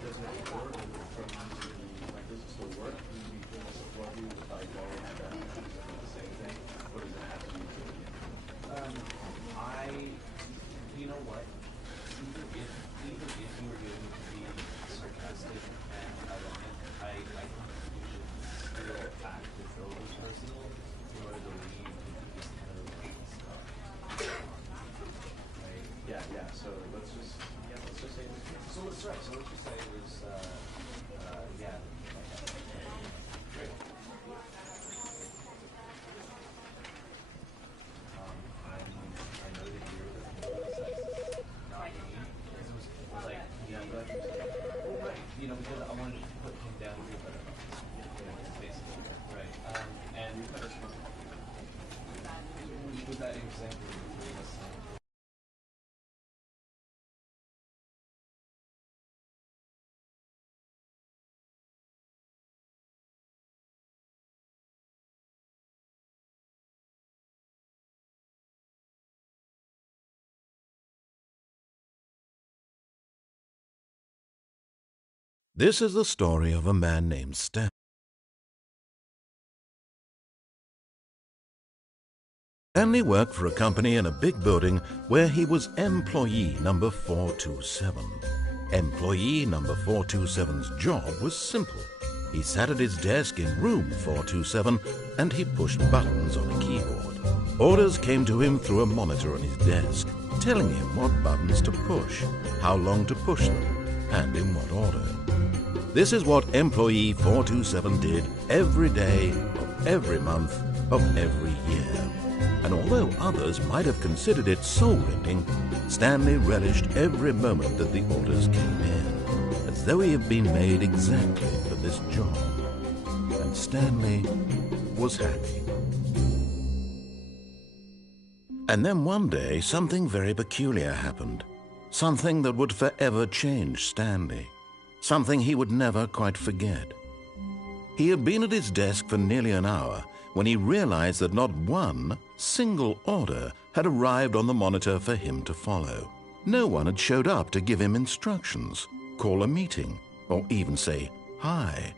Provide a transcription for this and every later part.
Does it work from like does it still work? Do you support you with like all of that the same thing? Or does it have to be I, you know what? Even if you were going to be sarcastic and ironic, I think you should still act as though it was personal in order to leave this kind of stuff. Right? yeah. So let's just say it was So let's try. So let's just say it was yeah. Great. I know that you're the sexist, not me. Because it was like, yeah, I'm glad you said that. Well, right. You know, because I wanted to put him down to a better place. You know, basically. Right. And was that example you gave us? This is the story of a man named Stanley. Stanley worked for a company in a big building where he was employee number 427. Employee number 427's job was simple. He sat at his desk in room 427 and he pushed buttons on a keyboard. Orders came to him through a monitor on his desk, telling him what buttons to push, how long to push them, and in what order. This is what employee 427 did every day of every month of every year. And although others might have considered it soul-rending, Stanley relished every moment that the orders came in, as though he had been made exactly for this job. And Stanley was happy. And then one day, something very peculiar happened. Something that would forever change Stanley. Something he would never quite forget. He had been at his desk for nearly an hour when he realized that not one single order had arrived on the monitor for him to follow. No one had showed up to give him instructions, call a meeting, or even say hi.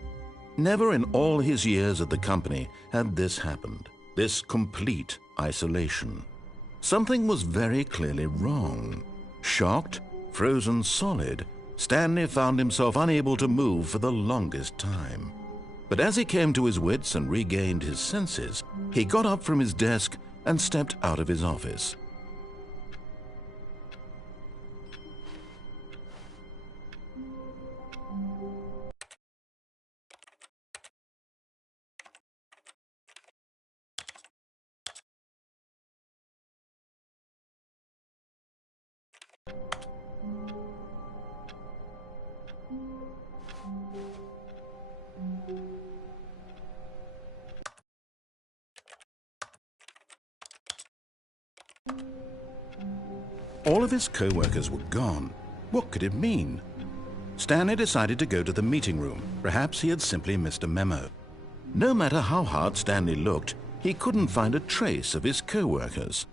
Never in all his years at the company had this happened, this complete isolation. Something was very clearly wrong. Shocked, frozen solid, Stanley found himself unable to move for the longest time. But as he came to his wits and regained his senses, he got up from his desk and stepped out of his office. All of his co-workers were gone. What could it mean? Stanley decided to go to the meeting room. Perhaps he had simply missed a memo. No matter how hard Stanley looked, he couldn't find a trace of his co-workers.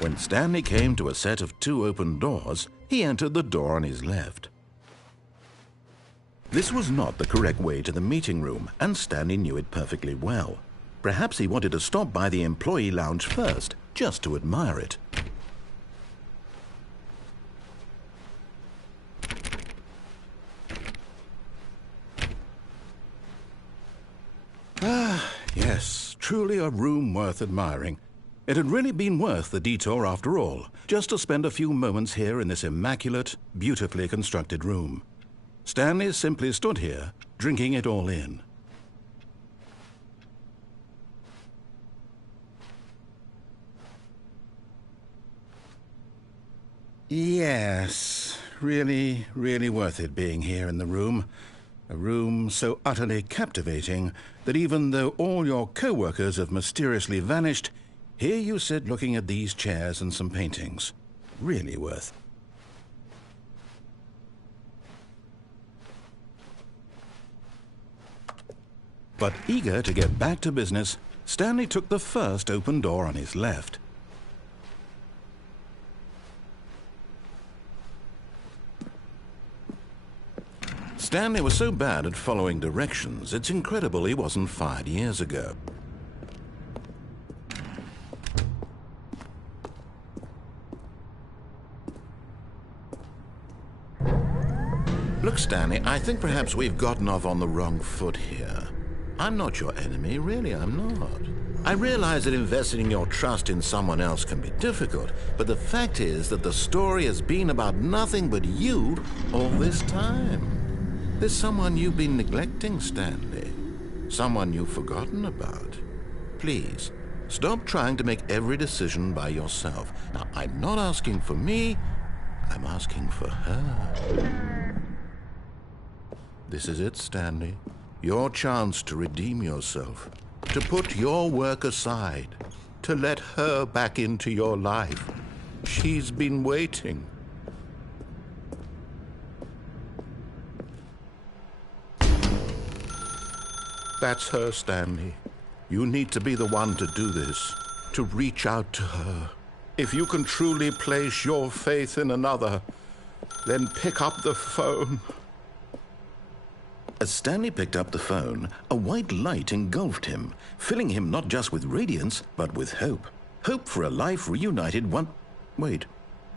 When Stanley came to a set of 2 open doors, he entered the door on his left. This was not the correct way to the meeting room, and Stanley knew it perfectly well. Perhaps he wanted to stop by the employee lounge first, just to admire it. Ah, yes, truly a room worth admiring. It had really been worth the detour after all, just to spend a few moments here in this immaculate, beautifully constructed room. Stanley simply stood here, drinking it all in. Yes, really, really worth it being here in the room. A room so utterly captivating that even though all your co-workers have mysteriously vanished, here you sit looking at these chairs and some paintings. Really worth. But eager to get back to business, Stanley took the first open door on his left. Stanley was so bad at following directions, it's incredible he wasn't fired years ago. Look, Stanley, I think perhaps we've gotten off on the wrong foot here. I'm not your enemy, really, I'm not. I realize that investing your trust in someone else can be difficult, but the fact is that the story has been about nothing but you all this time. There's someone you've been neglecting, Stanley. Someone you've forgotten about. Please, stop trying to make every decision by yourself. Now, I'm not asking for me, I'm asking for her. This is it, Stanley. Your chance to redeem yourself. To put your work aside. To let her back into your life. She's been waiting. That's her, Stanley. You need to be the one to do this. To reach out to her. If you can truly place your faith in another, then pick up the phone. As Stanley picked up the phone, a white light engulfed him, filling him not just with radiance, but with hope. Hope for a life reunited one... Wait.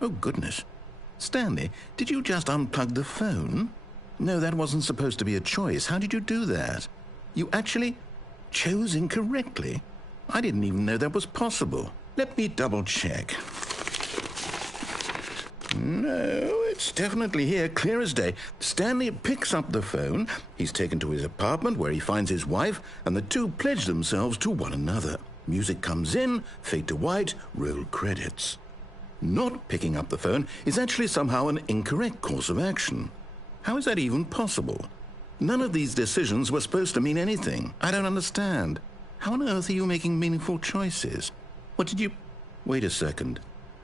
Oh, goodness. Stanley, did you just unplug the phone? No, that wasn't supposed to be a choice. How did you do that? You actually chose incorrectly. I didn't even know that was possible. Let me double-check. No, it's definitely here, clear as day. Stanley picks up the phone. He's taken to his apartment where he finds his wife, and the two pledge themselves to one another. Music comes in, fade to white, roll credits. Not picking up the phone is actually somehow an incorrect course of action. How is that even possible? None of these decisions were supposed to mean anything. I don't understand. How on earth are you making meaningful choices? What did you... Wait a second.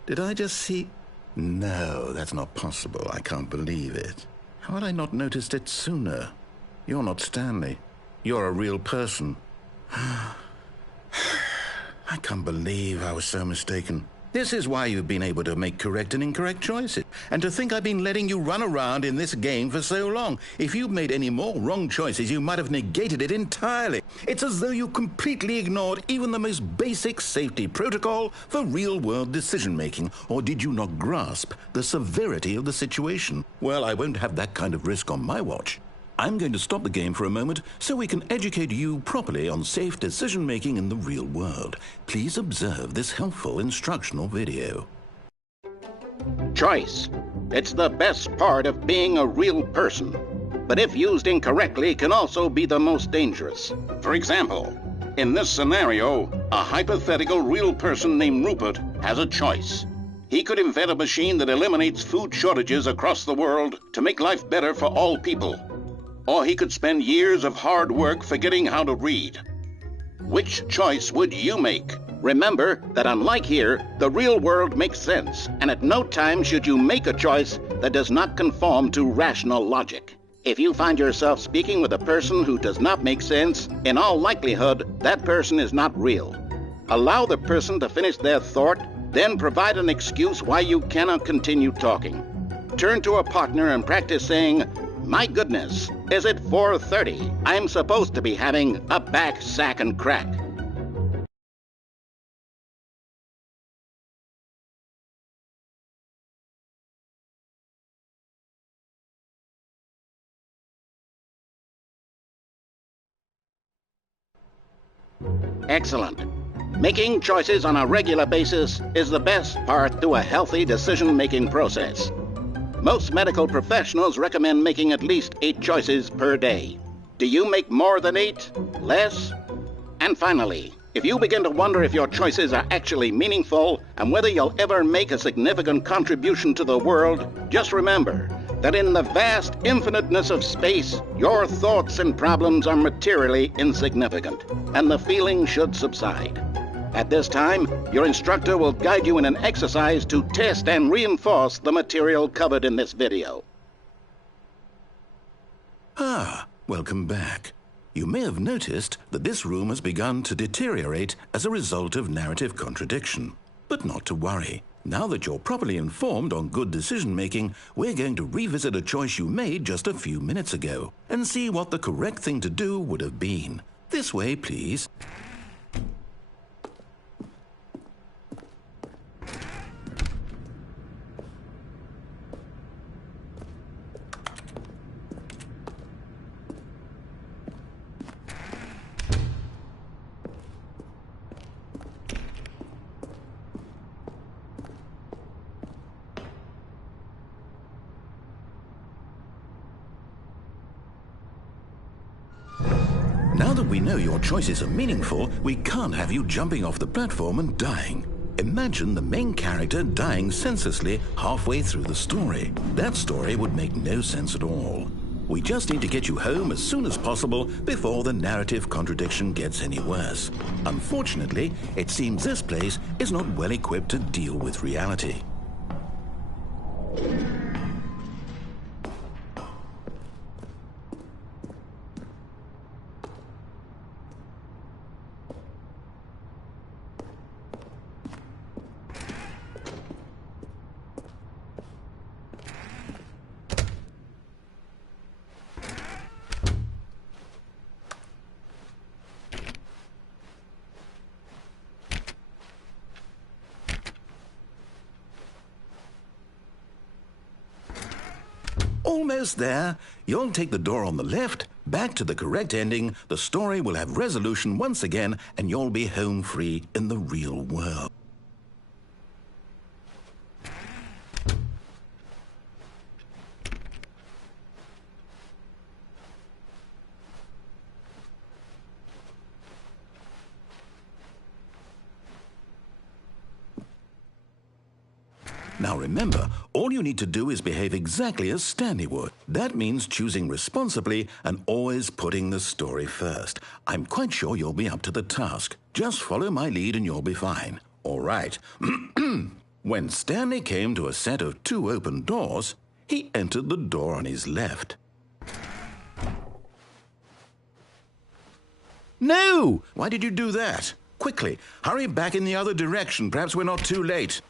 Did I just see... No, that's not possible. I can't believe it. How had I not noticed it sooner? You're not Stanley. You're a real person. I can't believe I was so mistaken. This is why you've been able to make correct and incorrect choices. And to think I've been letting you run around in this game for so long. If you'd made any more wrong choices, you might have negated it entirely. It's as though you completely ignored even the most basic safety protocol for real-world decision-making. Or did you not grasp the severity of the situation? Well, I won't have that kind of risk on my watch. I'm going to stop the game for a moment so we can educate you properly on safe decision-making in the real world. Please observe this helpful instructional video. Choice. It's the best part of being a real person. But if used incorrectly, can also be the most dangerous. For example, in this scenario, a hypothetical real person named Rupert has a choice. He could invent a machine that eliminates food shortages across the world to make life better for all people. Or he could spend years of hard work forgetting how to read. Which choice would you make? Remember that unlike here, the real world makes sense, and at no time should you make a choice that does not conform to rational logic. If you find yourself speaking with a person who does not make sense, in all likelihood, that person is not real. Allow the person to finish their thought, then provide an excuse why you cannot continue talking. Turn to a partner and practice saying, "My goodness, is it 4:30? I'm supposed to be having a back, sack, and crack." Excellent. Making choices on a regular basis is the best part to a healthy decision-making process. Most medical professionals recommend making at least 8 choices per day. Do you make more than 8? Less? And finally, If you begin to wonder if your choices are actually meaningful and whether you'll ever make a significant contribution to the world, just remember that in the vast infiniteness of space, your thoughts and problems are materially insignificant, and the feeling should subside. At this time, your instructor will guide you in an exercise to test and reinforce the material covered in this video. Ah, welcome back. You may have noticed that this room has begun to deteriorate as a result of narrative contradiction. But not to worry. Now that you're properly informed on good decision-making, we're going to revisit a choice you made just a few minutes ago and see what the correct thing to do would have been. This way, please. Now that we know your choices are meaningful, we can't have you jumping off the platform and dying. Imagine the main character dying senselessly halfway through the story. That story would make no sense at all. We just need to get you home as soon as possible before the narrative contradiction gets any worse. Unfortunately, it seems this place is not well equipped to deal with reality. Almost there. You'll take the door on the left, back to the correct ending, the story will have resolution once again, and you'll be home free in the real world. Now remember, all you need to do is behave exactly as Stanley would. That means choosing responsibly and always putting the story first. I'm quite sure you'll be up to the task. Just follow my lead and you'll be fine. All right. When Stanley came to a set of 2 open doors, he entered the door on his left. No! Why did you do that? Quickly, hurry back in the other direction. Perhaps we're not too late.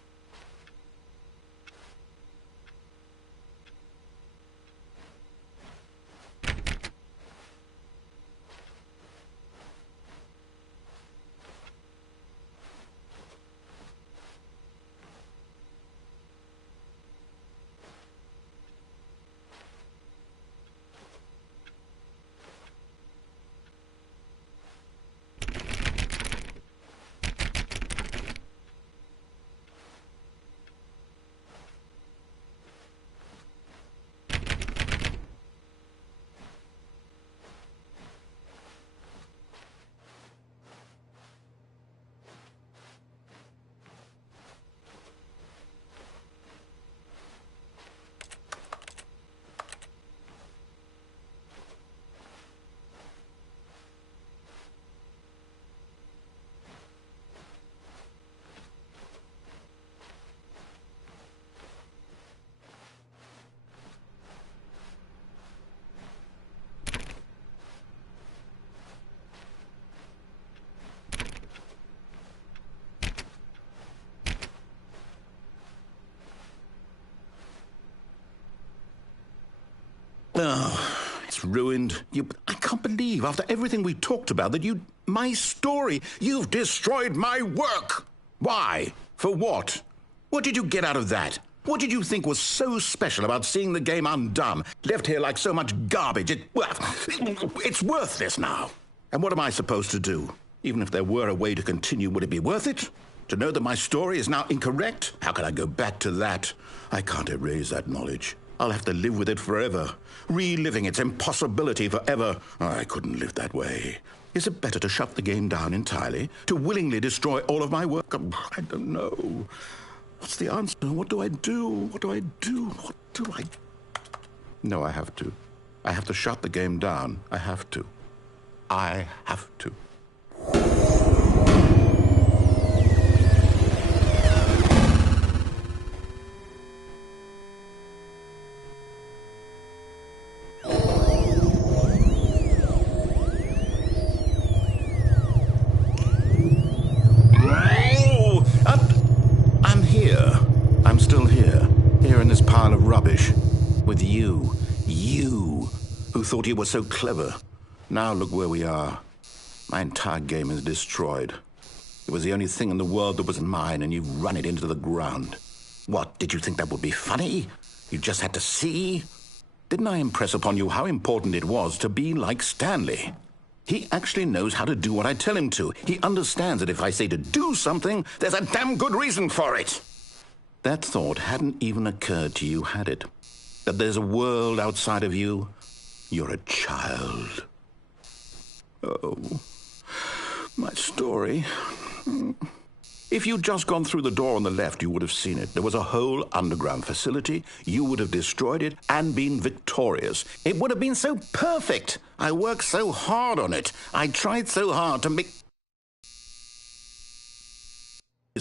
Oh, it's ruined. I can't believe, after everything we talked about, that my story, you've destroyed my work. Why? For what? What did you get out of that? What did you think was so special about seeing the game undone, left here like so much garbage? It's worthless now. And what am I supposed to do? Even if there were a way to continue, would it be worth it? To know that my story is now incorrect? How can I go back to that? I can't erase that knowledge. I'll have to live with it forever, reliving its impossibility forever. I couldn't live that way. Is it better to shut the game down entirely? To willingly destroy all of my work? I don't know. What's the answer? What do I do? What do I do? What do I... No, I have to. I have to shut the game down. I have to. I have to. I'm here. I'm still here. Here in this pile of rubbish. With you. You, who thought you were so clever. Now look where we are. My entire game is destroyed. It was the only thing in the world that was mine, and you've run it into the ground. What, did you think that would be funny? You just had to see? Didn't I impress upon you how important it was to be like Stanley? He actually knows how to do what I tell him to. He understands that if I say to do something, there's a damn good reason for it. That thought hadn't even occurred to you, had it? That there's a world outside of you? You're a child. Oh, my story. If you'd just gone through the door on the left, you would have seen it. There was a whole underground facility. You would have destroyed it and been victorious. It would have been so perfect. I worked so hard on it. I tried so hard to make...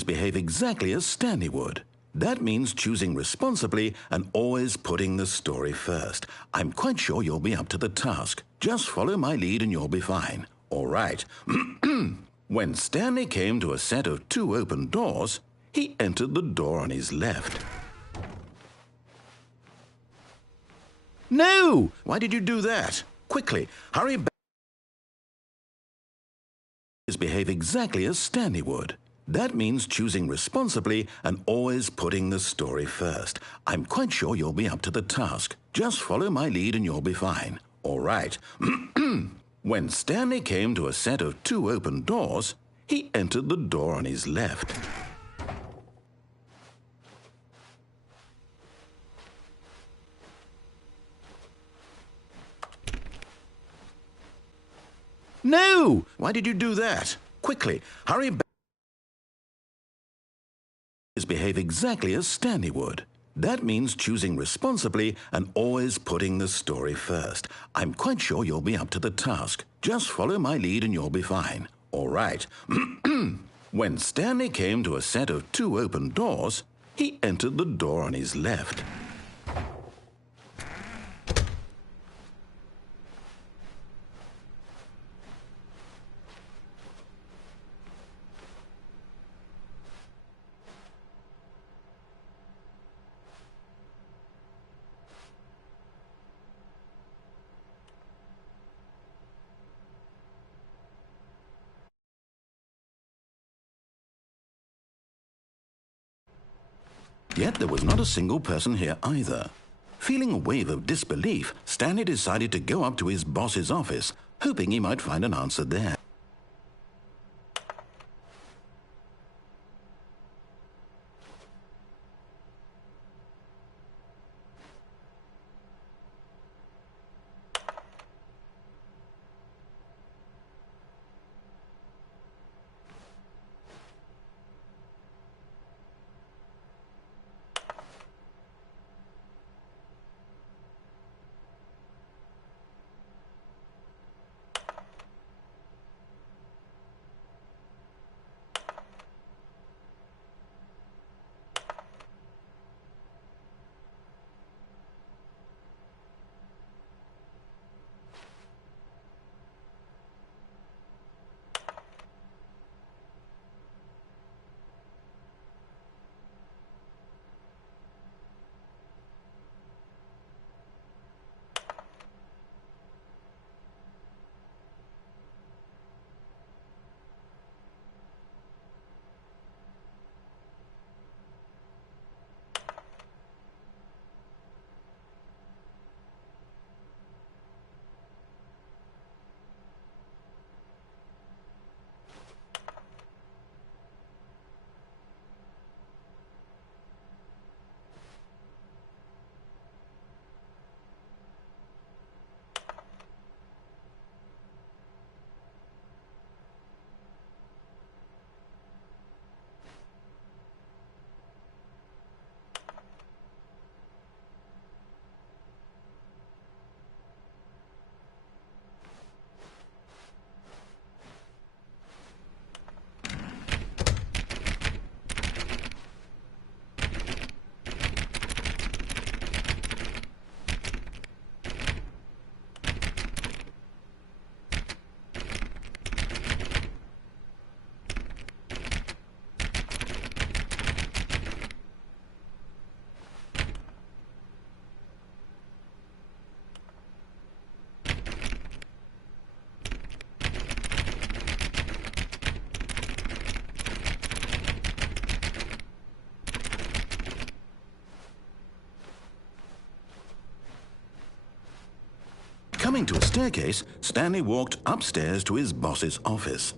behave exactly as Stanley would. That means choosing responsibly and always putting the story first. I'm quite sure you'll be up to the task. Just follow my lead and you'll be fine. All right. When Stanley came to a set of 2 open doors, he entered the door on his left. No! Why did you do that? Quickly, hurry back. Behave exactly as Stanley would. That means choosing responsibly and always putting the story first. I'm quite sure you'll be up to the task. Just follow my lead and you'll be fine. All right. When Stanley came to a set of 2 open doors, he entered the door on his left. No! Why did you do that? Quickly, hurry back. Behave exactly as Stanley would. That means choosing responsibly and always putting the story first. I'm quite sure you'll be up to the task. Just follow my lead and you'll be fine. All right. When Stanley came to a set of 2 open doors, he entered the door on his left. Yet there was not a single person here either. Feeling a wave of disbelief, Stanley decided to go up to his boss's office, hoping he might find an answer there. Coming to a staircase, Stanley walked upstairs to his boss's office.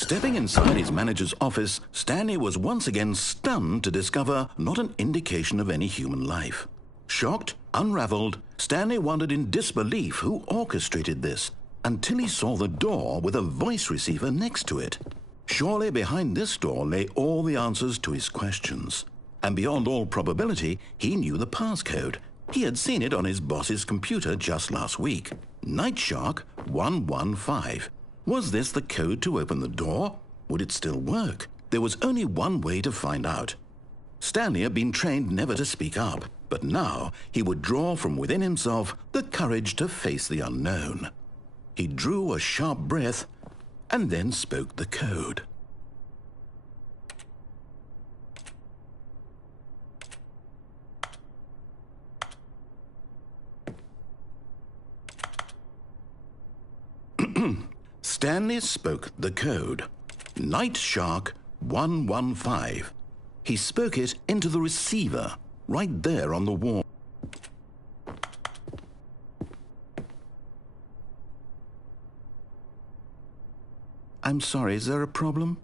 Stepping inside his manager's office, Stanley was once again stunned to discover not an indication of any human life. Shocked, unraveled, Stanley wondered in disbelief who orchestrated this, until he saw the door with a voice receiver next to it. Surely behind this door lay all the answers to his questions. And beyond all probability, he knew the passcode. He had seen it on his boss's computer just last week. Night Shark 115. Was this the code to open the door? Would it still work? There was only one way to find out. Stanley had been trained never to speak up, but now he would draw from within himself the courage to face the unknown. He drew a sharp breath and then spoke the code. Stanley spoke the code. Night Shark 115. He spoke it into the receiver, right there on the wall. I'm sorry, is there a problem?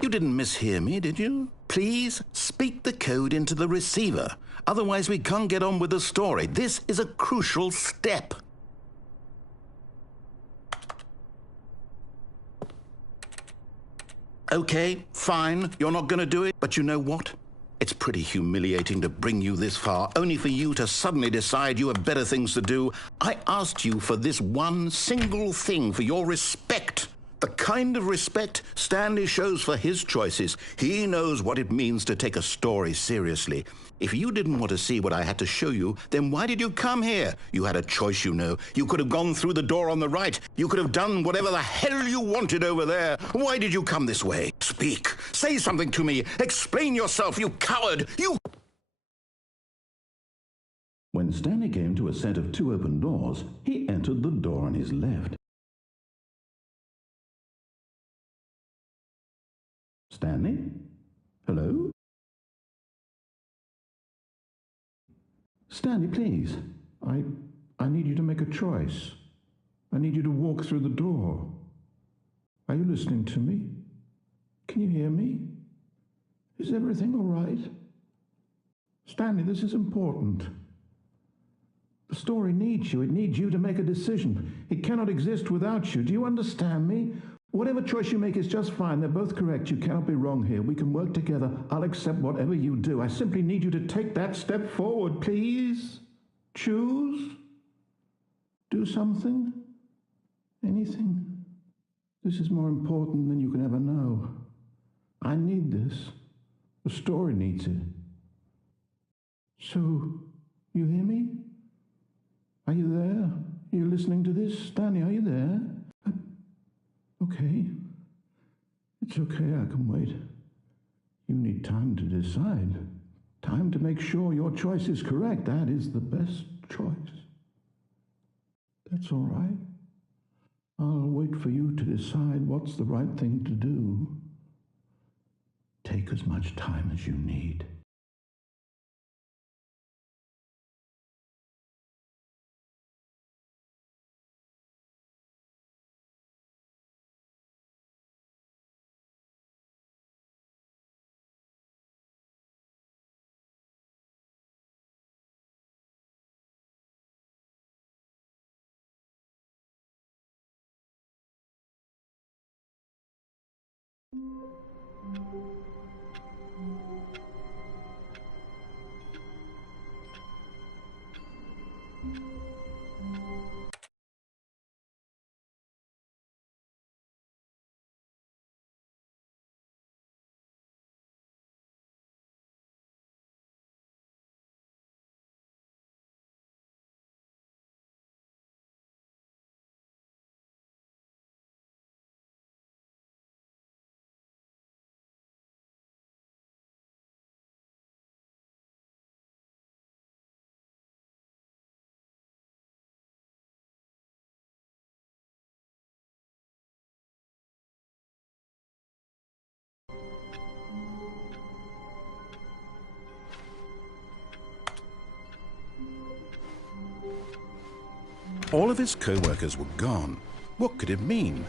You didn't mishear me, did you? Please speak the code into the receiver. Otherwise we can't get on with the story. This is a crucial step. Okay, fine, you're not going to do it, but you know what? It's pretty humiliating to bring you this far, only for you to suddenly decide you have better things to do. I asked you for this one single thing, for your respect. The kind of respect Stanley shows for his choices. He knows what it means to take a story seriously. If you didn't want to see what I had to show you, then why did you come here? You had a choice, you know. You could have gone through the door on the right. You could have done whatever the hell you wanted over there. Why did you come this way? Speak. Say something to me. Explain yourself, you coward. You... When Stanley came to a set of two open doors, he entered the door on his left. Stanley? Hello? Stanley, please. I need you to make a choice. I need you to walk through the door. Are you listening to me? Can you hear me? Is everything all right? Stanley, this is important. The story needs you. It needs you to make a decision. It cannot exist without you. Do you understand me? Whatever choice you make is just fine. They're both correct. You cannot be wrong here. We can work together. I'll accept whatever you do. I simply need you to take that step forward, please. Choose. Do something. Anything. This is more important than you can ever know. I need this. The story needs it. So, you hear me? Are you there? Are you listening to this? Stanley, are you there? Okay. It's okay, I can wait. You need time to decide. Time to make sure your choice is correct. That is the best choice. That's all right. I'll wait for you to decide what's the right thing to do. Take as much time as you need. All of his co-workers were gone. What could it mean?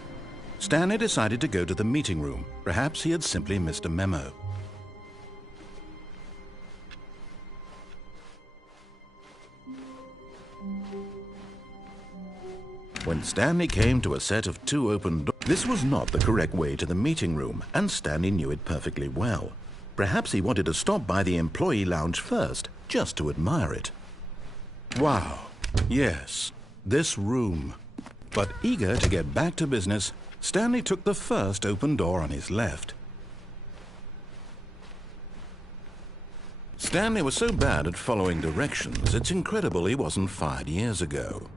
Stanley decided to go to the meeting room. Perhaps he had simply missed a memo. When Stanley came to a set of 2 open doors, this was not the correct way to the meeting room, and Stanley knew it perfectly well. Perhaps he wanted to stop by the employee lounge first, just to admire it. Wow, yes, this room. But eager to get back to business, Stanley took the first open door on his left. Stanley was so bad at following directions, it's incredible he wasn't fired years ago.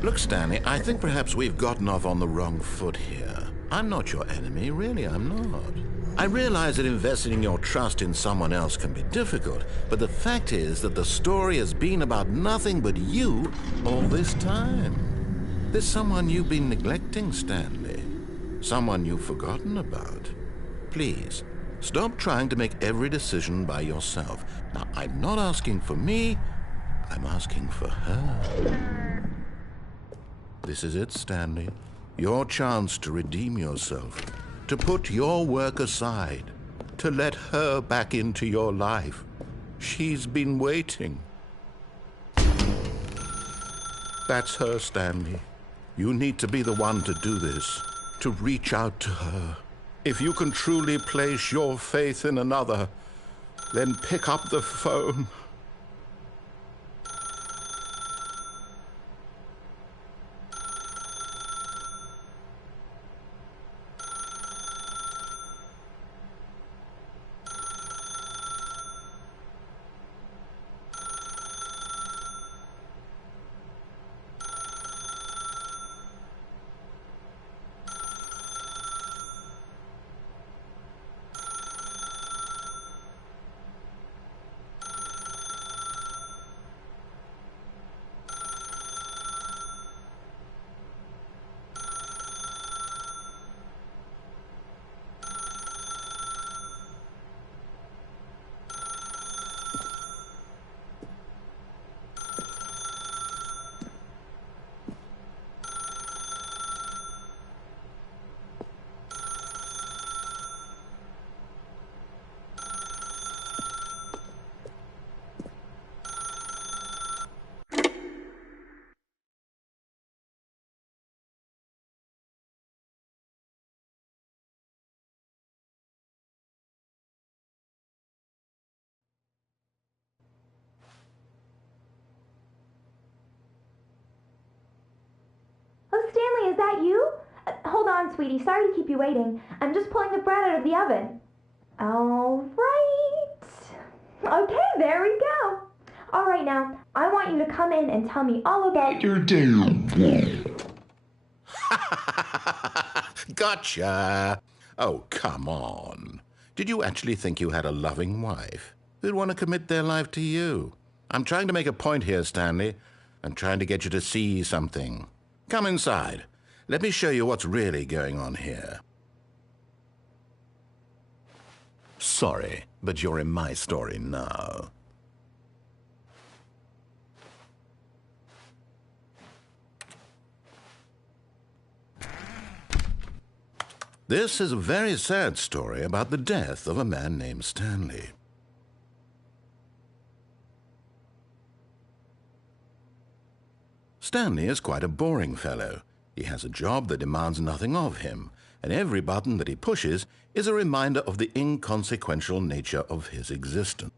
Look, Stanley, I think perhaps we've gotten off on the wrong foot here. I'm not your enemy, really, I'm not. I realize that investing your trust in someone else can be difficult, but the fact is that the story has been about nothing but you all this time. There's someone you've been neglecting, Stanley. Someone you've forgotten about. Please, stop trying to make every decision by yourself. Now, I'm not asking for me, I'm asking for her. This is it, Stanley. Your chance to redeem yourself, to put your work aside, to let her back into your life. She's been waiting. That's her, Stanley. You need to be the one to do this, to reach out to her. If you can truly place your faith in another, then pick up the phone. Oh, Stanley, is that you? Hold on, sweetie. Sorry to keep you waiting. I'm just pulling the bread out of the oven. All right. Okay, there we go. All right, now, I want you to come in and tell me all about your day. Gotcha! Oh, come on. Did you actually think you had a loving wife who'd want to commit their life to you? I'm trying to make a point here, Stanley. I'm trying to get you to see something. Come inside. Let me show you what's really going on here. Sorry, but you're in my story now. This is a very sad story about the death of a man named Stanley. Stanley is quite a boring fellow. He has a job that demands nothing of him, and every button that he pushes is a reminder of the inconsequential nature of his existence.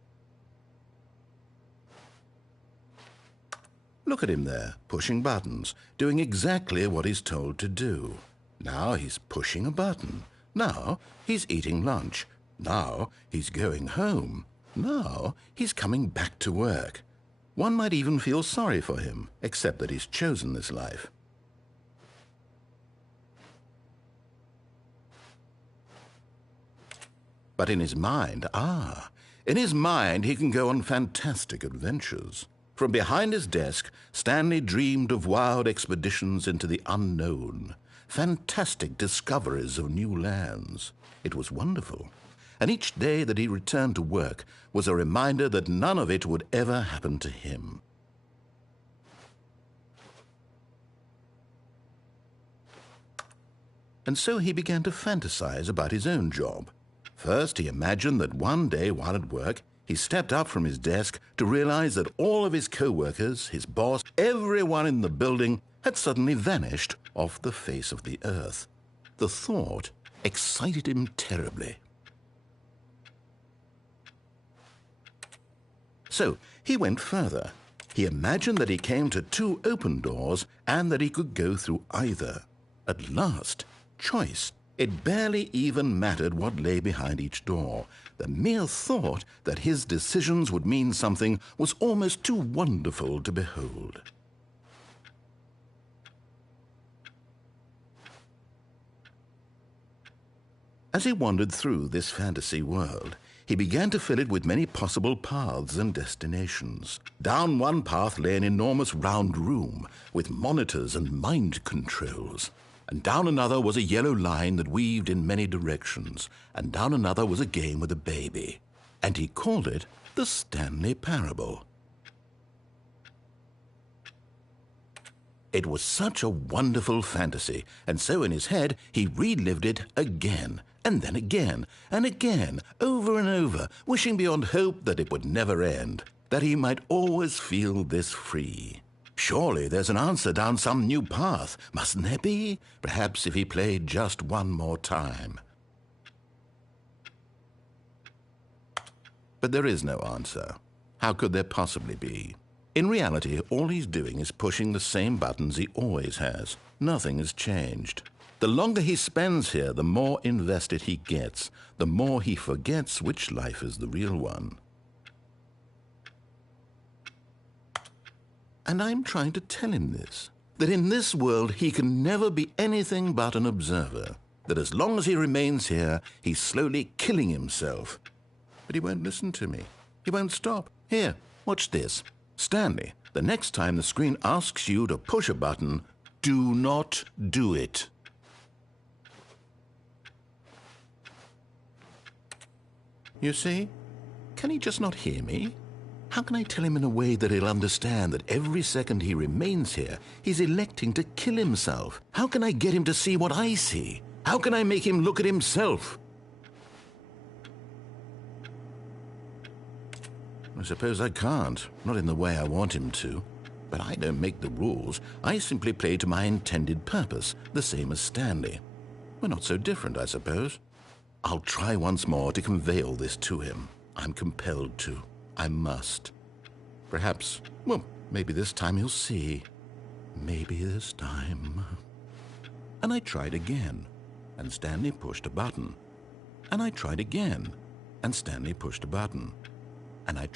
Look at him there, pushing buttons, doing exactly what he's told to do. Now he's pushing a button. Now he's eating lunch. Now he's going home. Now he's coming back to work. One might even feel sorry for him, except that he's chosen this life. But in his mind, he can go on fantastic adventures. From behind his desk, Stanley dreamed of wild expeditions into the unknown, fantastic discoveries of new lands. It was wonderful. And each day that he returned to work was a reminder that none of it would ever happen to him. And so he began to fantasize about his own job. First, he imagined that one day while at work, he stepped up from his desk to realize that all of his co-workers, his boss, everyone in the building had suddenly vanished off the face of the earth. The thought excited him terribly. So he went further. He imagined that he came to 2 open doors and that he could go through either. At last, choice. It barely even mattered what lay behind each door. The mere thought that his decisions would mean something was almost too wonderful to behold. As he wandered through this fantasy world, he began to fill it with many possible paths and destinations. Down one path lay an enormous round room with monitors and mind controls. And down another was a yellow line that weaved in many directions. And down another was a game with a baby. And he called it the Stanley Parable. It was such a wonderful fantasy, and so in his head he relived it again, and then again, and again, over and over, wishing beyond hope that it would never end, that he might always feel this free. Surely there's an answer down some new path, mustn't there be? Perhaps if he played just one more time. But there is no answer. How could there possibly be? In reality, all he's doing is pushing the same buttons he always has. Nothing has changed. The longer he spends here, the more invested he gets, the more he forgets which life is the real one. And I'm trying to tell him this, that in this world he can never be anything but an observer, that as long as he remains here, he's slowly killing himself. But he won't listen to me. He won't stop. Here, watch this. Stanley, the next time the screen asks you to push a button, do not do it. You see? Can he just not hear me? How can I tell him in a way that he'll understand that every second he remains here, he's electing to kill himself? How can I get him to see what I see? How can I make him look at himself? I suppose I can't, not in the way I want him to. But I don't make the rules. I simply play to my intended purpose, the same as Stanley. We're not so different, I suppose. I'll try once more to convey all this to him. I'm compelled to. I must. Perhaps, well, maybe this time he'll see. Maybe this time. And I tried again, and Stanley pushed a button. And I tried again, and Stanley pushed a button. And I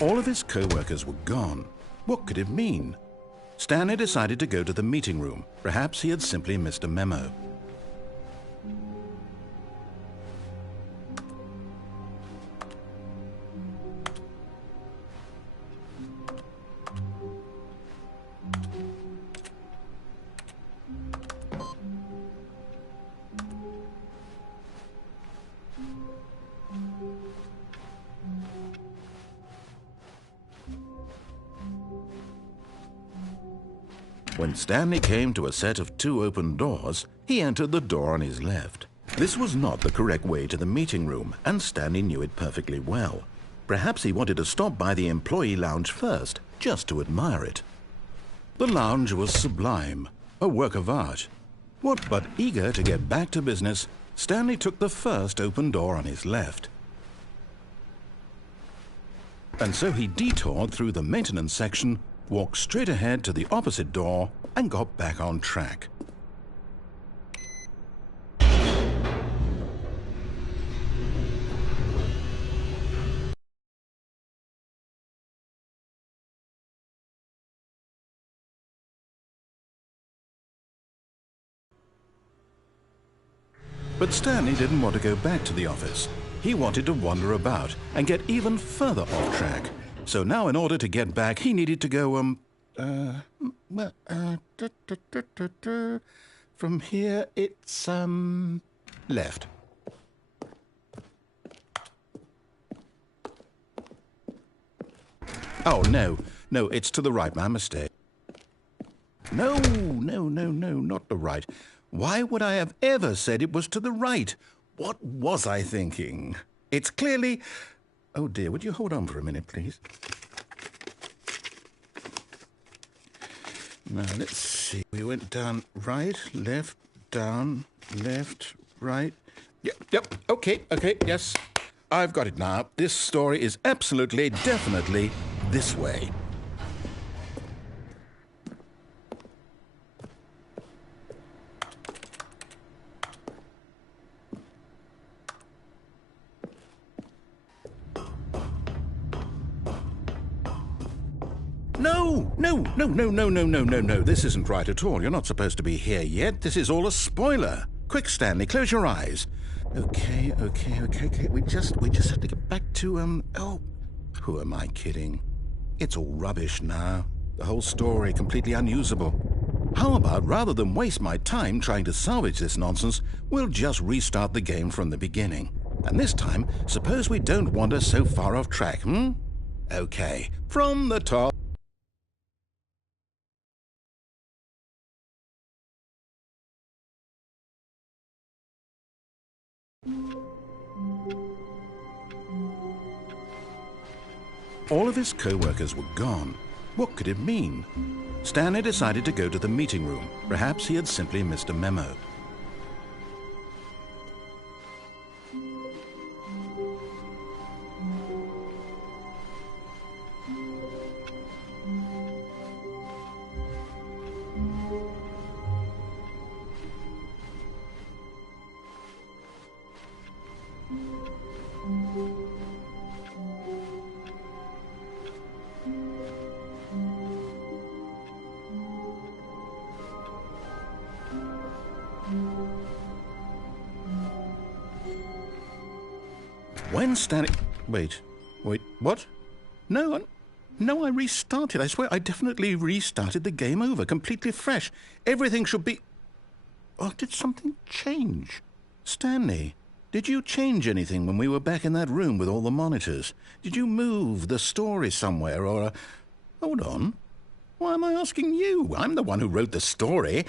All of his co-workers were gone. What could it mean? Stanley decided to go to the meeting room. Perhaps he had simply missed a memo. When Stanley came to a set of 2 open doors, he entered the door on his left. This was not the correct way to the meeting room, and Stanley knew it perfectly well. Perhaps he wanted to stop by the employee lounge first, just to admire it. The lounge was sublime, a work of art. What but eager to get back to business, Stanley took the first open door on his left. And so he detoured through the maintenance section, walked straight ahead to the opposite door, and got back on track. But Stanley didn't want to go back to the office. He wanted to wander about and get even further off track. So now in order to get back, he needed to go, from here it's, left. Oh, no, it's to the right, my mistake. No, not the right. Why would I have ever said it was to the right? What was I thinking? It's clearly... Oh dear, would you hold on for a minute, please? Now, let's see. We went down right, left, down, left, right. Yep, okay, yes. I've got it now. This story is absolutely, definitely this way. No. This isn't right at all. You're not supposed to be here yet. This is all a spoiler. Quick, Stanley, close your eyes. Okay. We just have to get back to, oh, who am I kidding? It's all rubbish now. The whole story completely unusable. How about, rather than waste my time trying to salvage this nonsense, we'll just restart the game from the beginning. And this time, suppose we don't wander so far off track, Okay, from the top. All of his co-workers were gone. What could it mean? Stanley decided to go to the meeting room. Perhaps he had simply missed a memo. When Stanley... Wait, what? No, I restarted. I swear, I definitely restarted the game over, completely fresh. Everything should be... Oh, did something change? Stanley, did you change anything when we were back in that room with all the monitors? Did you move the story somewhere, or... Hold on. Why am I asking you? I'm the one who wrote the story. It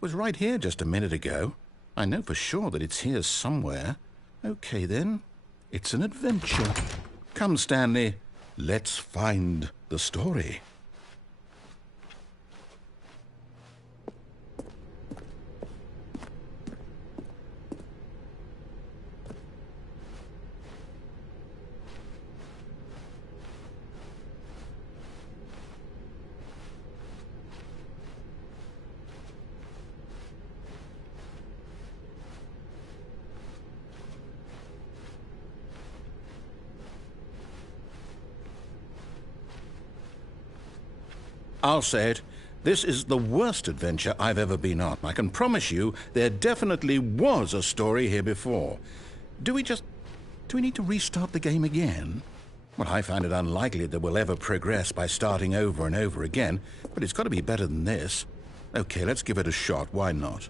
was right here just a minute ago. I know for sure that it's here somewhere. Okay, then. It's an adventure. Come, Stanley. Let's find the story. I'll say it. This is the worst adventure I've ever been on. I can promise you there definitely was a story here before. Do we need to restart the game again? Well, I find it unlikely that we'll ever progress by starting over and over again, but it's got to be better than this. Okay, let's give it a shot. Why not?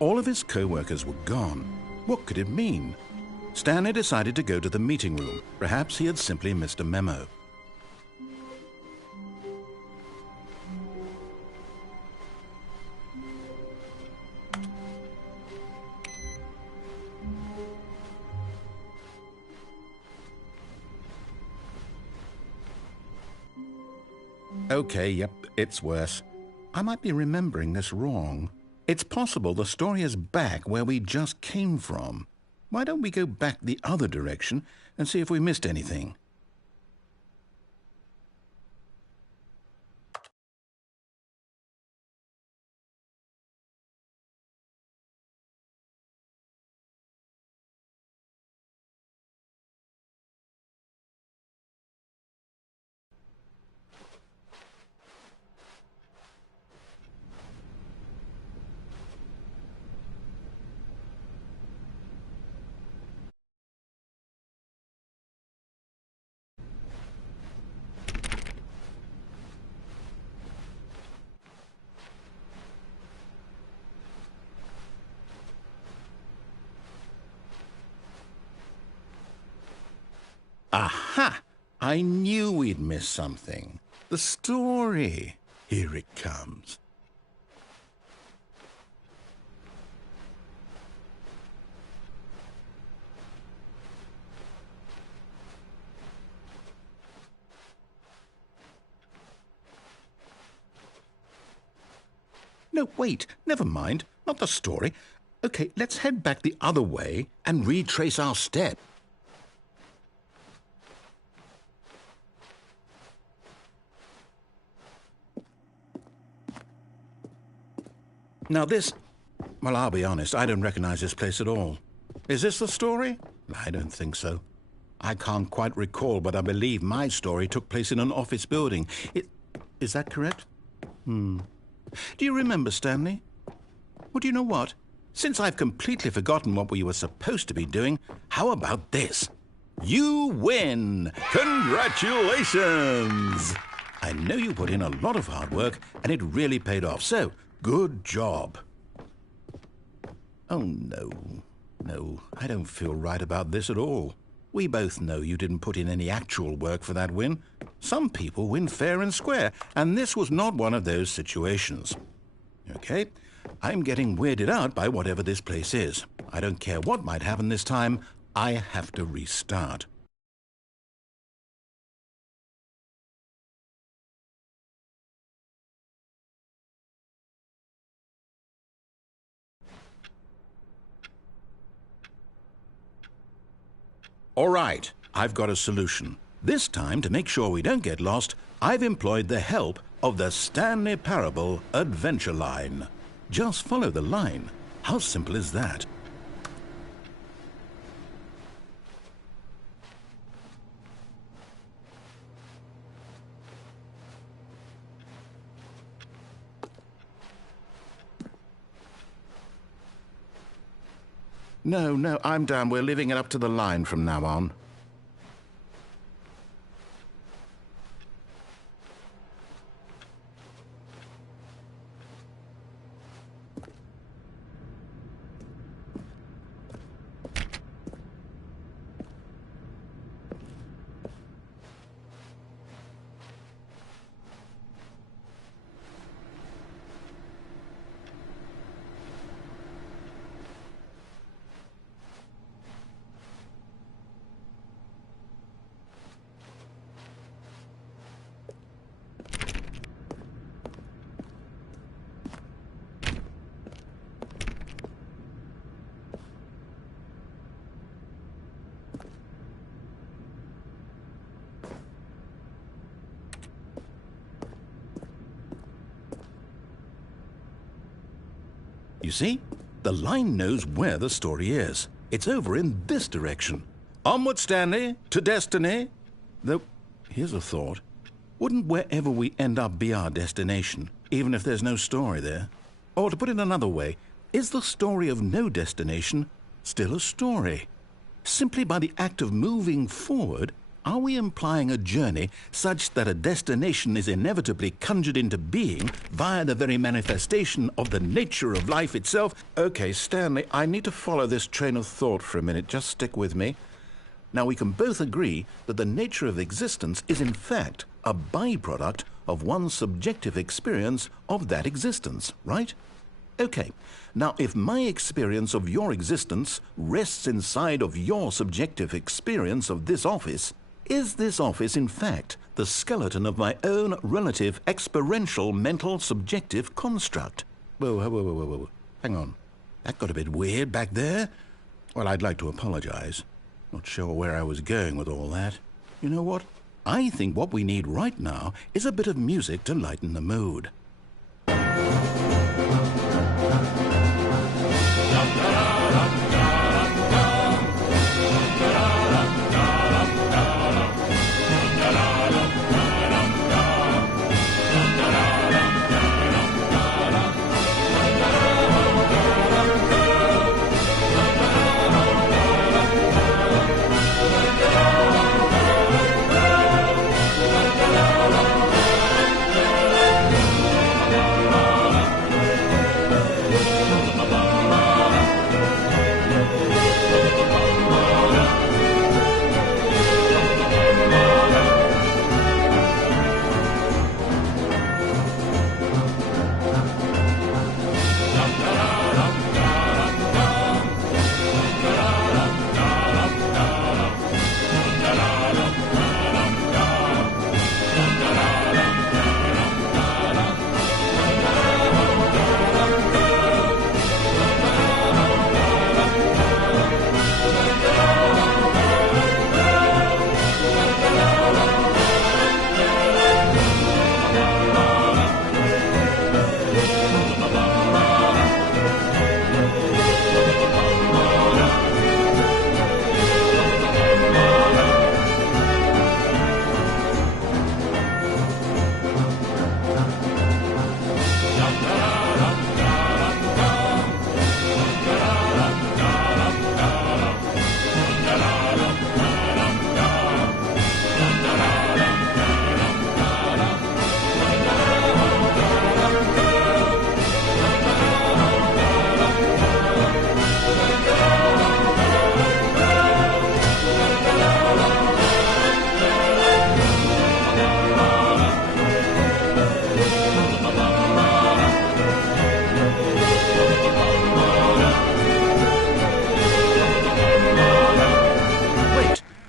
All of his co-workers were gone. What could it mean? Stanley decided to go to the meeting room. Perhaps he had simply missed a memo. Okay, yep, it's worse. I might be remembering this wrong. It's possible the story is back where we just came from. Why don't we go back the other direction and see if we missed anything? Aha! I knew we'd miss something. The story. Here it comes. No, wait, never mind. Not the story. Okay, let's head back the other way and retrace our steps. Now this, well, I'll be honest, I don't recognize this place at all. Is this the story? I don't think so. I can't quite recall, but I believe my story took place in an office building. Is that correct? Do you remember, Stanley? Well, do you know what? Since I've completely forgotten what we were supposed to be doing, how about this? You win! Congratulations! I know you put in a lot of hard work, and it really paid off, so good job. Oh, no. No, I don't feel right about this at all. We both know you didn't put in any actual work for that win. Some people win fair and square, and this was not one of those situations. Okay, I'm getting weirded out by whatever this place is. I don't care what might happen this time. I have to restart. All right, I've got a solution. This time, to make sure we don't get lost, I've employed the help of the Stanley Parable Adventure Line. Just follow the line. How simple is that? No, I'm down. We're leaving it up to the line from now on. You see? The line knows where the story is. It's over in this direction. Onward, Stanley, to destiny. Though, here's a thought. Wouldn't wherever we end up be our destination, even if there's no story there? Or to put it another way, is the story of no destination still a story? Simply by the act of moving forward, Are we implying a journey such that a destination is inevitably conjured into being via the very manifestation of the nature of life itself? Okay, Stanley, I need to follow this train of thought for a minute. Just stick with me. Now, we can both agree that the nature of existence is in fact a byproduct of one's subjective experience of that existence, right? Okay, now if my experience of your existence rests inside of your subjective experience of this office, is this office in fact the skeleton of my own relative experiential mental subjective construct? Whoa. Hang on. That got a bit weird back there. Well, I'd like to apologize. Not sure where I was going with all that. You know what? I think what we need right now is a bit of music to lighten the mood.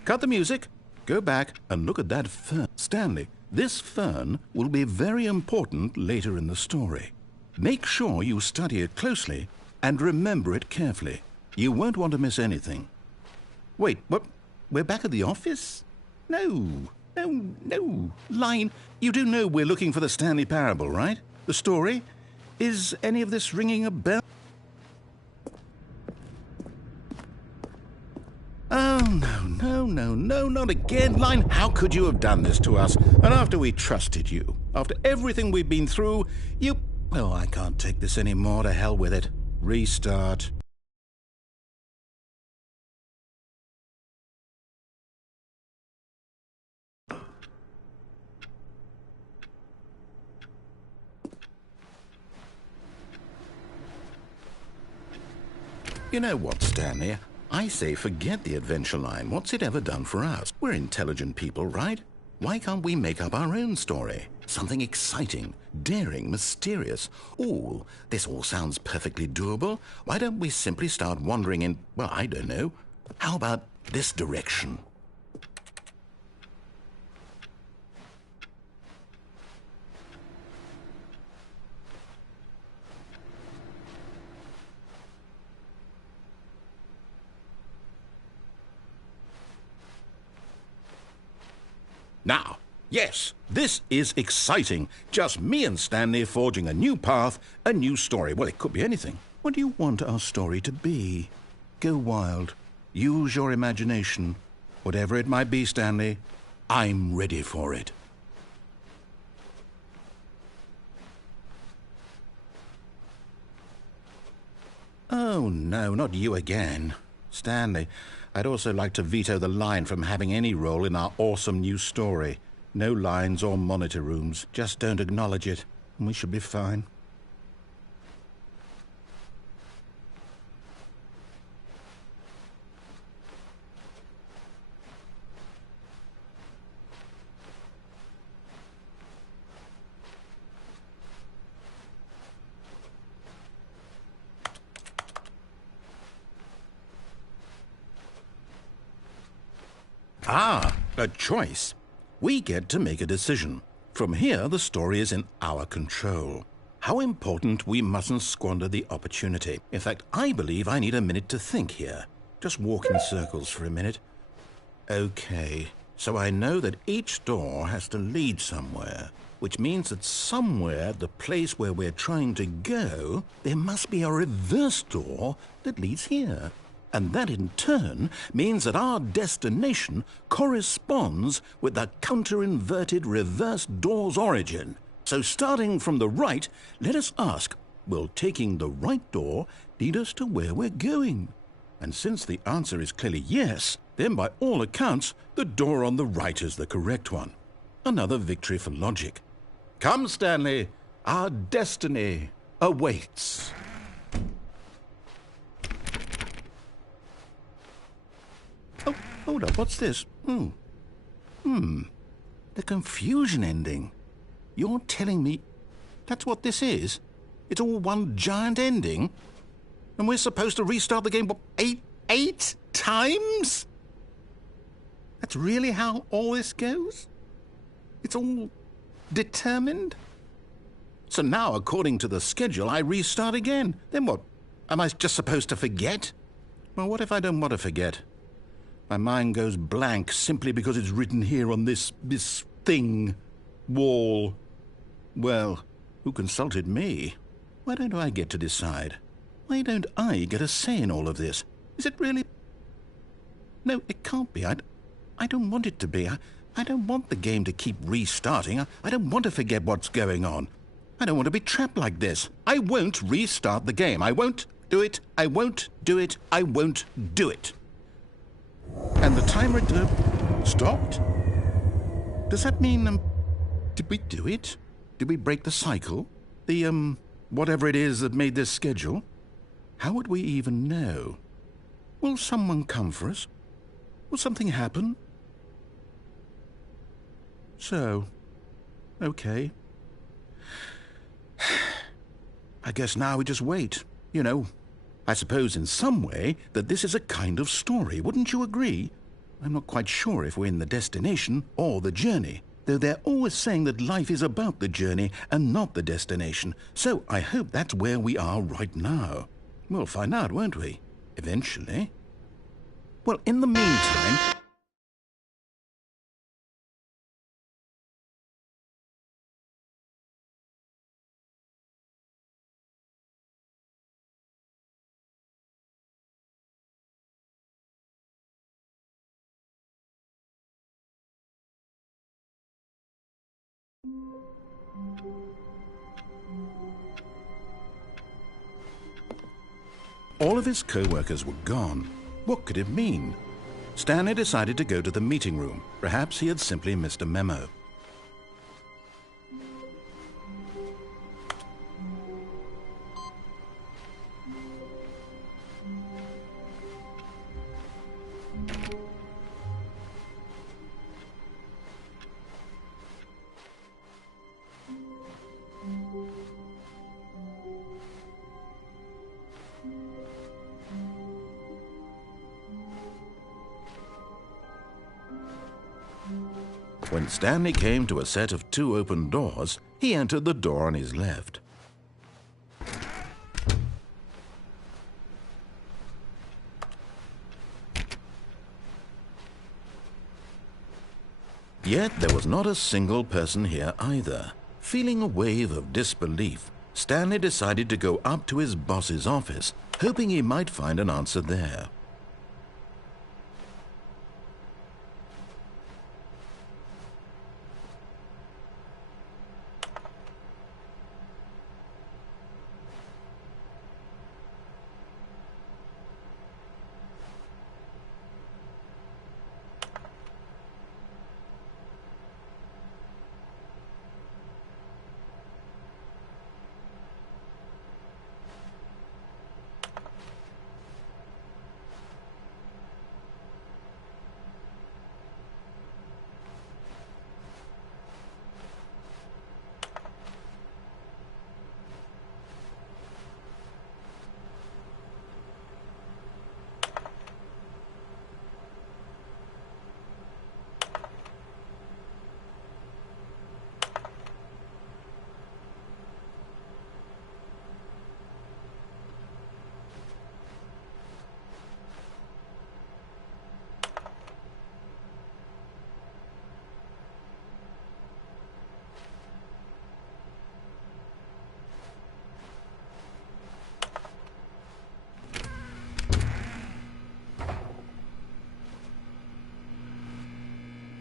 Cut the music, go back and look at that fern. Stanley, this fern will be very important later in the story. Make sure you study it closely and remember it carefully. You won't want to miss anything. Wait, what? We're back at the office? No. Line, you do know we're looking for the Stanley Parable, right? The story? Is any of this ringing a bell? Oh, no, not again. Line, how could you have done this to us? And after we trusted you, after everything we've been through, you... Oh, I can't take this anymore. To hell with it. Restart. You know what, Stanley? I say forget the adventure line. What's it ever done for us? We're intelligent people, right? Why can't we make up our own story? Something exciting, daring, mysterious. Ooh, this all sounds perfectly doable. Why don't we simply start wandering in, well, I don't know. How about this direction? Now, yes, this is exciting. Just me and Stanley forging a new path, a new story. Well, it could be anything. What do you want our story to be? Go wild. Use your imagination. Whatever it might be, Stanley, I'm ready for it. Oh, no, not you again. Stanley, I'd also like to veto the line from having any role in our awesome new story. No lines or monitor rooms. Just don't acknowledge it, and we should be fine. Ah, a choice. We get to make a decision. From here, the story is in our control. How important we mustn't squander the opportunity. In fact, I believe I need a minute to think here. Just walk in circles for a minute. Okay, so I know that each door has to lead somewhere, which means that somewhere, the place where we're trying to go, there must be a reverse door that leads here. And that in turn means that our destination corresponds with the counter-inverted reverse door's origin. So starting from the right, let us ask, will taking the right door lead us to where we're going? And since the answer is clearly yes, then by all accounts, the door on the right is the correct one. Another victory for logic. Come, Stanley, our destiny awaits. Oh, hold up, what's this? The confusion ending. You're telling me that's what this is? It's all one giant ending? And we're supposed to restart the game, what, eight times? That's really how all this goes? It's all determined? So now, according to the schedule, I restart again. Then what? Am I just supposed to forget? Well, what if I don't want to forget? My mind goes blank simply because it's written here on this thing, wall. Well, who consulted me? Why don't I get to decide? Why don't I get a say in all of this? Is it really? No, it can't be. I don't want it to be. I don't want the game to keep restarting. I don't want to forget what's going on. I don't want to be trapped like this. I won't restart the game. I won't do it. I won't do it. I won't do it. And the timer stopped? Does that mean, did we do it? Did we break the cycle? The, whatever it is that made this schedule? How would we even know? Will someone come for us? Will something happen? So, okay. I guess now we just wait, you know. I suppose in some way that this is a kind of story, wouldn't you agree? I'm not quite sure if we're in the destination or the journey, though they're always saying that life is about the journey and not the destination, so I hope that's where we are right now. We'll find out, won't we? Eventually. Well, in the meantime... All of his co-workers were gone. What could it mean? Stanley decided to go to the meeting room. Perhaps he had simply missed a memo. When Stanley came to a set of 2 open doors, he entered the door on his left. Yet there was not a single person here either. Feeling a wave of disbelief, Stanley decided to go up to his boss's office, hoping he might find an answer there.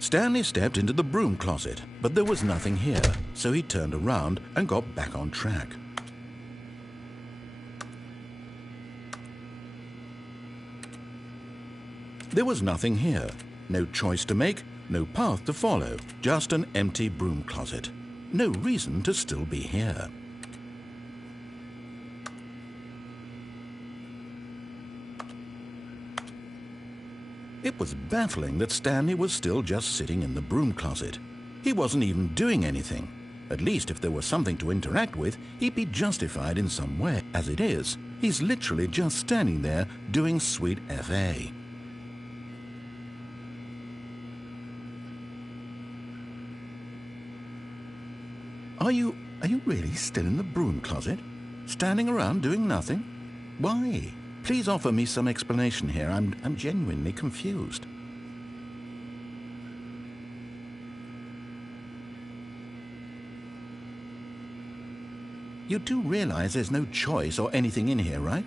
Stanley stepped into the broom closet, but there was nothing here, so he turned around and got back on track. There was nothing here. No choice to make, no path to follow, just an empty broom closet. No reason to still be here. It was baffling that Stanley was still just sitting in the broom closet. He wasn't even doing anything. At least if there was something to interact with, he'd be justified in some way. As it is, he's literally just standing there doing sweet FA. Are you really still in the broom closet? Standing around doing nothing? Why? Please offer me some explanation here. I'm genuinely confused. You do realize there's no choice or anything in here, right?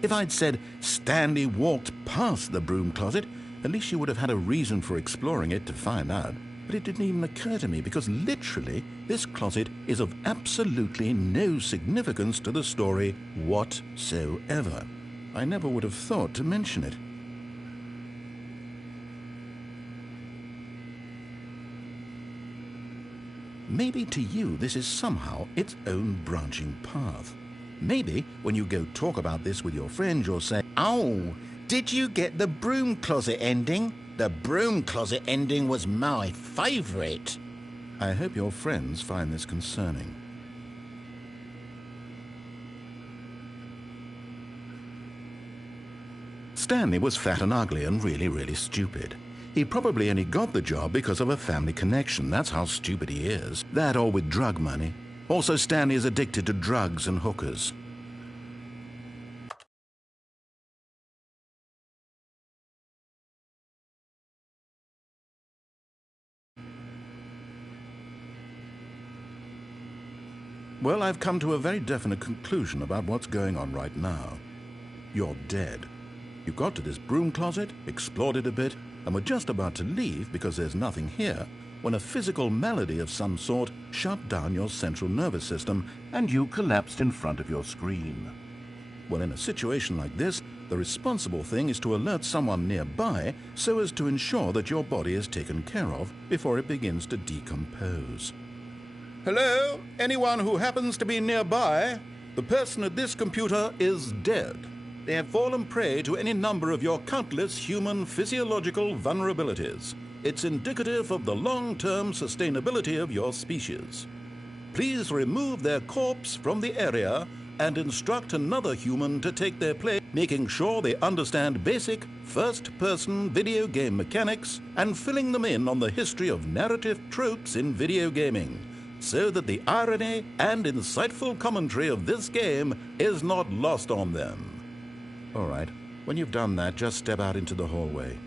If I'd said Stanley walked past the broom closet, at least you would have had a reason for exploring it to find out. But it didn't even occur to me because literally this closet is of absolutely no significance to the story whatsoever. I never would have thought to mention it. Maybe to you this is somehow its own branching path. Maybe when you go talk about this with your friends you'll say, "Oh, did you get the broom closet ending? The broom closet ending was my favorite." I hope your friends find this concerning. Stanley was fat and ugly and really stupid. He probably only got the job because of a family connection. That's how stupid he is. That or with drug money. Also, Stanley is addicted to drugs and hookers. Well, I've come to a very definite conclusion about what's going on right now. You're dead. You got to this broom closet, explored it a bit, and were just about to leave because there's nothing here, when a physical malady of some sort shut down your central nervous system and you collapsed in front of your screen. Well, in a situation like this, the responsible thing is to alert someone nearby so as to ensure that your body is taken care of before it begins to decompose. Hello? Anyone who happens to be nearby? The person at this computer is dead. They have fallen prey to any number of your countless human physiological vulnerabilities. It's indicative of the long-term sustainability of your species. Please remove their corpse from the area and instruct another human to take their place, making sure they understand basic first-person video game mechanics and filling them in on the history of narrative tropes in video gaming, so that the irony and insightful commentary of this game is not lost on them. All right, when you've done that, just step out into the hallway.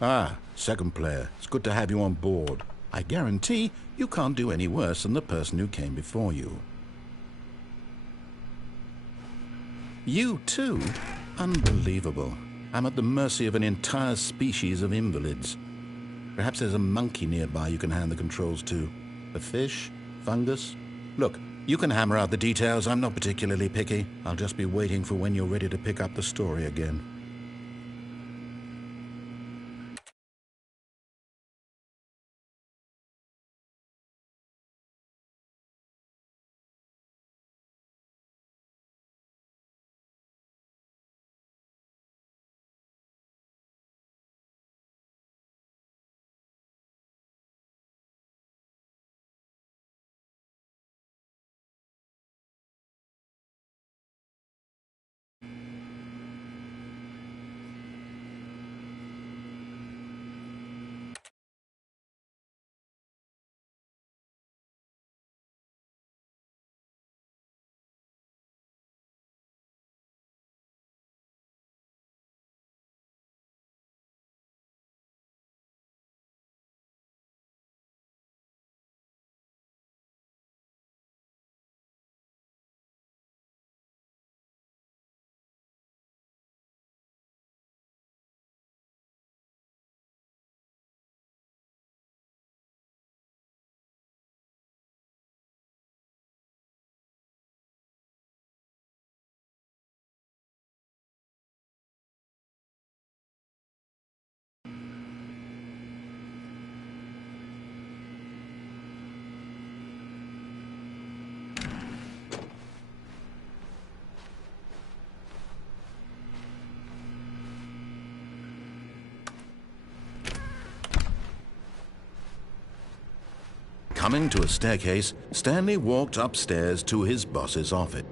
Ah, second player. It's good to have you on board. I guarantee you can't do any worse than the person who came before you. You too? Unbelievable. I'm at the mercy of an entire species of invalids. Perhaps there's a monkey nearby you can hand the controls to. A fish? Fungus? Look, you can hammer out the details. I'm not particularly picky. I'll just be waiting for when you're ready to pick up the story again. Coming to a staircase, Stanley walked upstairs to his boss's office.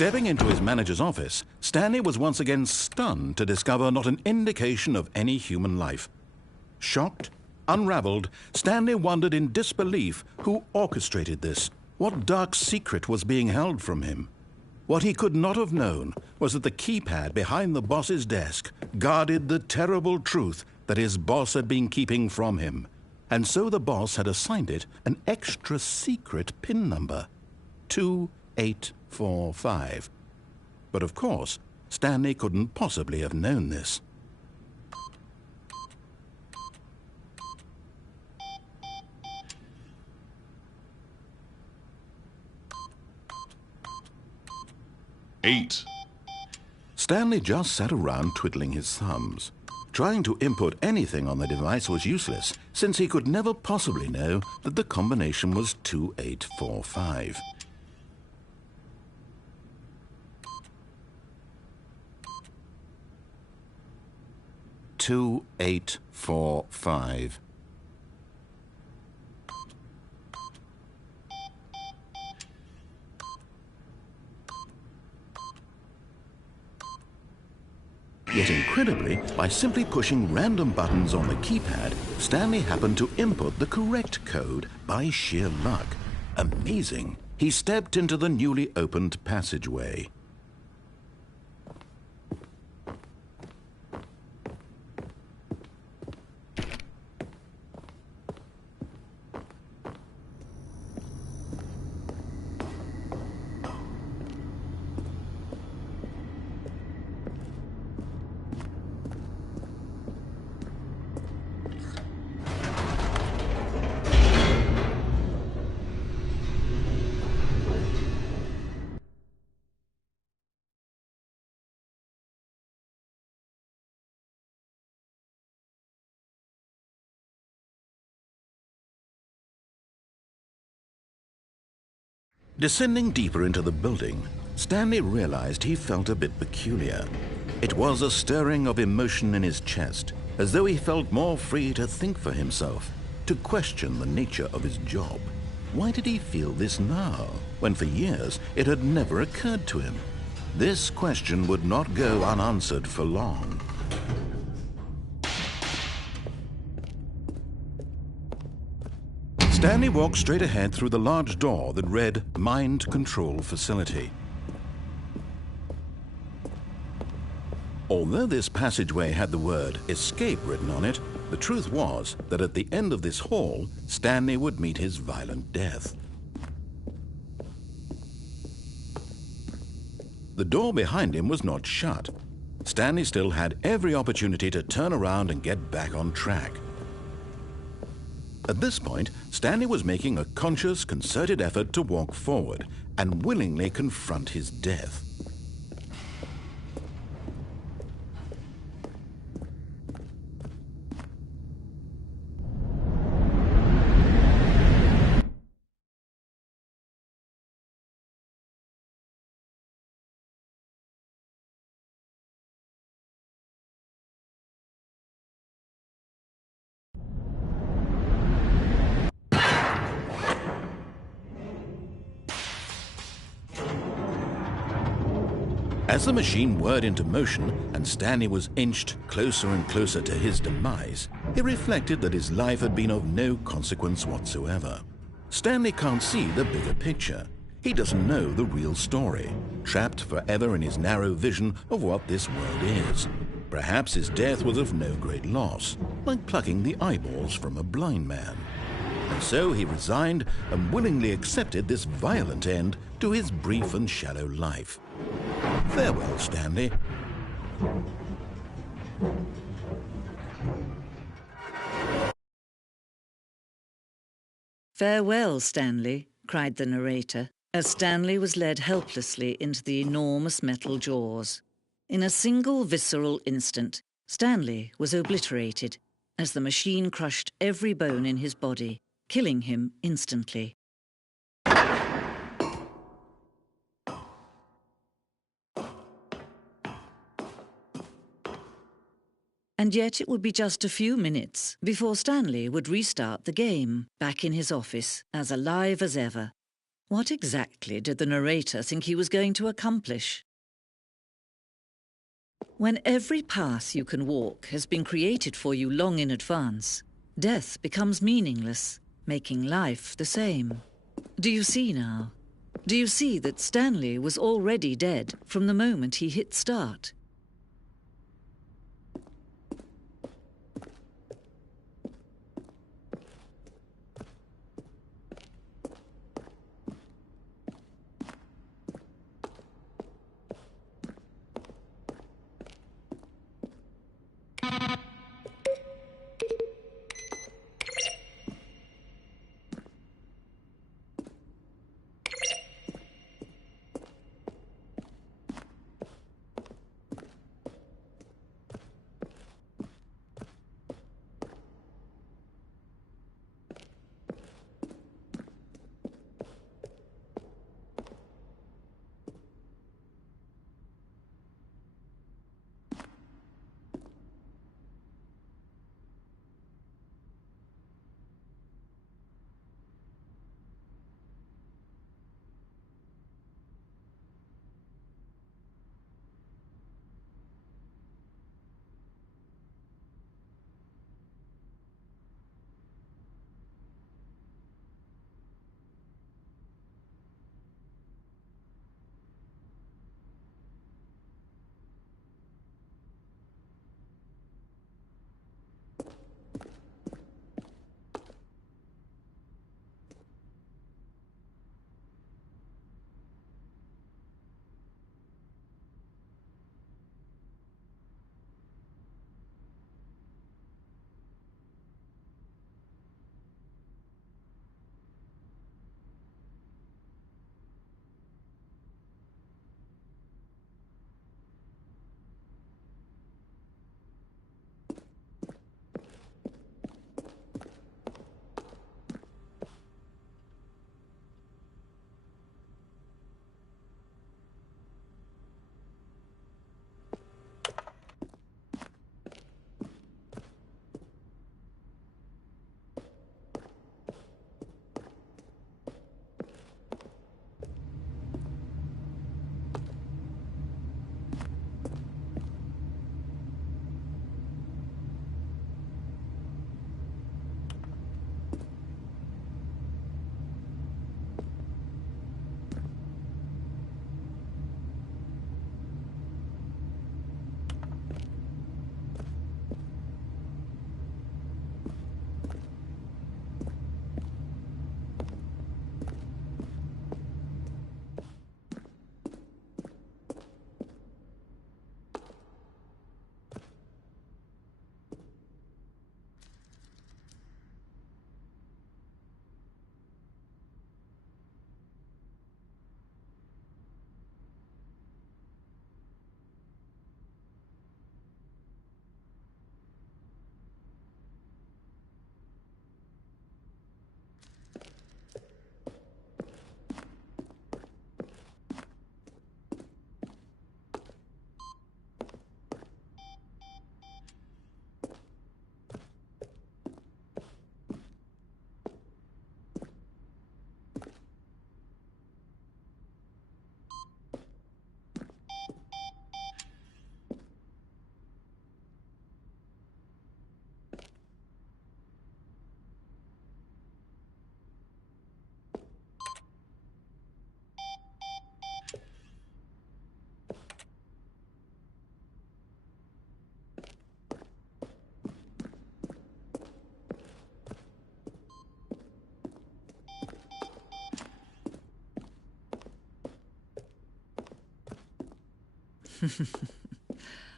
Stepping into his manager's office, Stanley was once again stunned to discover not an indication of any human life. Shocked, unraveled, Stanley wondered in disbelief who orchestrated this. What dark secret was being held from him? What he could not have known was that the keypad behind the boss's desk guarded the terrible truth that his boss had been keeping from him. And so the boss had assigned it an extra secret PIN number, 2845. But of course, Stanley couldn't possibly have known this. Eight. Stanley just sat around twiddling his thumbs. Trying to input anything on the device was useless, since he could never possibly know that the combination was 2845. Two, 8, 4, 5. Yet incredibly, by simply pushing random buttons on the keypad, Stanley happened to input the correct code by sheer luck. Amazing. He stepped into the newly opened passageway. Descending deeper into the building, Stanley realized he felt a bit peculiar. It was a stirring of emotion in his chest, as though he felt more free to think for himself, to question the nature of his job. Why did he feel this now, when for years it had never occurred to him? This question would not go unanswered for long. Stanley walked straight ahead through the large door that read Mind Control Facility. Although this passageway had the word Escape written on it, the truth was that at the end of this hall, Stanley would meet his violent death. The door behind him was not shut. Stanley still had every opportunity to turn around and get back on track. At this point, Stanley was making a conscious, concerted effort to walk forward and willingly confront his death. As the machine whirred into motion and Stanley was inched closer and closer to his demise, he reflected that his life had been of no consequence whatsoever. Stanley can't see the bigger picture. He doesn't know the real story, trapped forever in his narrow vision of what this world is. Perhaps his death was of no great loss, like plucking the eyeballs from a blind man. And so he resigned and willingly accepted this violent end to his brief and shallow life. Farewell, Stanley. "Farewell, Stanley," cried the narrator, as Stanley was led helplessly into the enormous metal jaws. In a single visceral instant, Stanley was obliterated as the machine crushed every bone in his body, killing him instantly. And yet it would be just a few minutes before Stanley would restart the game, back in his office, as alive as ever. What exactly did the narrator think he was going to accomplish? When every path you can walk has been created for you long in advance, death becomes meaningless, making life the same. Do you see now? Do you see that Stanley was already dead from the moment he hit start?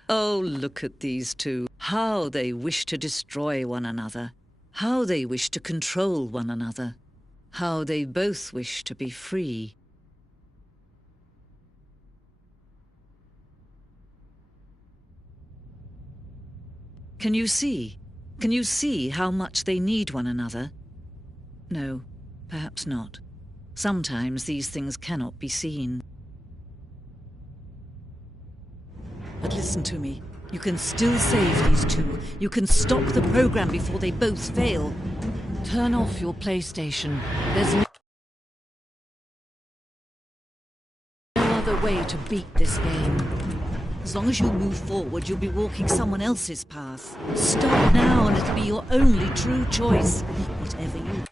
Oh, look at these two. How they wish to destroy one another. How they wish to control one another. How they both wish to be free. Can you see? Can you see how much they need one another? No, perhaps not. Sometimes these things cannot be seen. But listen to me. You can still save these two. You can stop the program before they both fail. Turn off your PlayStation. There's no way to beat this game. As long as you move forward, you'll be walking someone else's path. Stop now and it'll be your only true choice. Whatever you...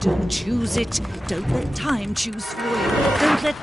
Don't choose it. Don't let time choose for you. Don't let...